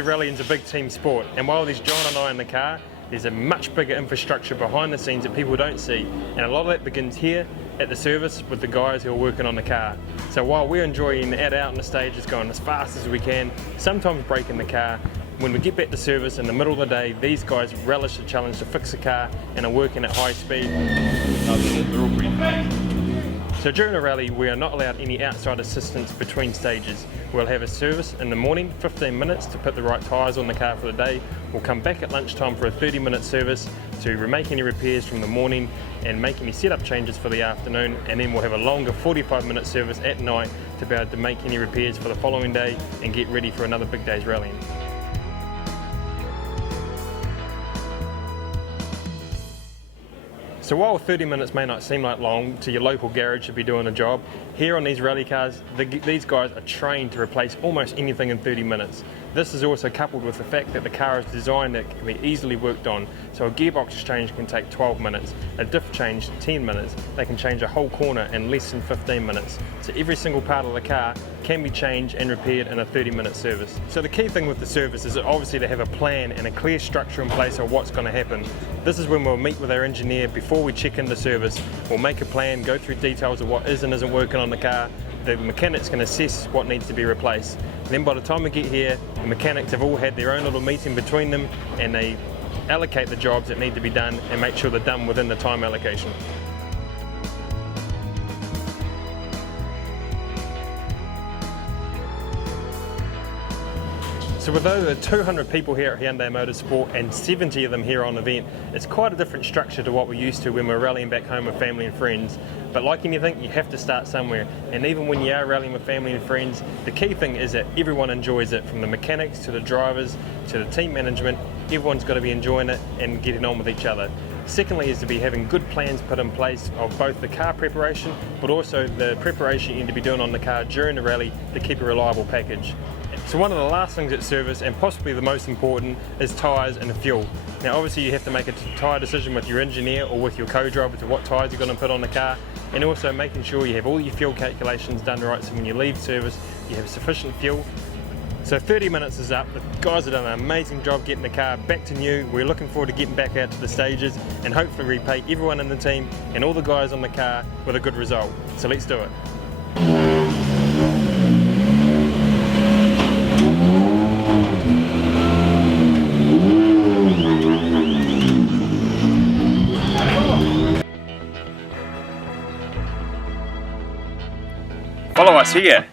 Obviously rallying's a big team sport, and while there's John and I in the car, there's a much bigger infrastructure behind the scenes that people don't see, and a lot of that begins here at the service with the guys who are working on the car. So while we're enjoying out on the stages, going as fast as we can, sometimes breaking the car, when we get back to service in the middle of the day, these guys relish the challenge to fix the car and are working at high speed. They're all pretty fast. So during a rally, we are not allowed any outside assistance between stages. We'll have a service in the morning, 15 minutes to put the right tyres on the car for the day. We'll come back at lunchtime for a 30-minute service to make any repairs from the morning and make any setup changes for the afternoon, and then we'll have a longer 45-minute service at night to be able to make any repairs for the following day and get ready for another big day's rallying. So while 30 minutes may not seem like long to your local garage to be doing a job, here on these rally cars, these guys are trained to replace almost anything in 30 minutes. This is also coupled with the fact that the car is designed that it can be easily worked on. So a gearbox change can take 12 minutes, a diff change 10 minutes, they can change a whole corner in less than 15 minutes. So every single part of the car can be changed and repaired in a 30-minute service. So the key thing with the service is obviously to have a plan and a clear structure in place of what's going to happen. This is when we'll meet with our engineer before we check into service. We'll make a plan, go through details of what is and isn't working on the car. The mechanics can assess what needs to be replaced. Then by the time we get here, the mechanics have all had their own little meeting between them, and they allocate the jobs that need to be done and make sure they're done within the time allocation. So with over 200 people here at Hyundai Motorsport and 70 of them here on event, it's quite a different structure to what we're used to when we're rallying back home with family and friends. But like anything, you have to start somewhere. And even when you are rallying with family and friends, the key thing is that everyone enjoys it, from the mechanics to the drivers to the team management. Everyone's got to be enjoying it and getting on with each other. Secondly is to be having good plans put in place of both the car preparation, but also the preparation you need to be doing on the car during the rally to keep a reliable package. So one of the last things at service, and possibly the most important, is tyres and fuel. Now obviously you have to make a tyre decision with your engineer or with your co-driver to what tyres you're going to put on the car, and also making sure you have all your fuel calculations done right, so when you leave service you have sufficient fuel. So 30 minutes is up. The guys have done an amazing job getting the car back to new. We're looking forward to getting back out to the stages and hopefully repay everyone in the team and all the guys on the car with a good result. So let's do it. Follow us here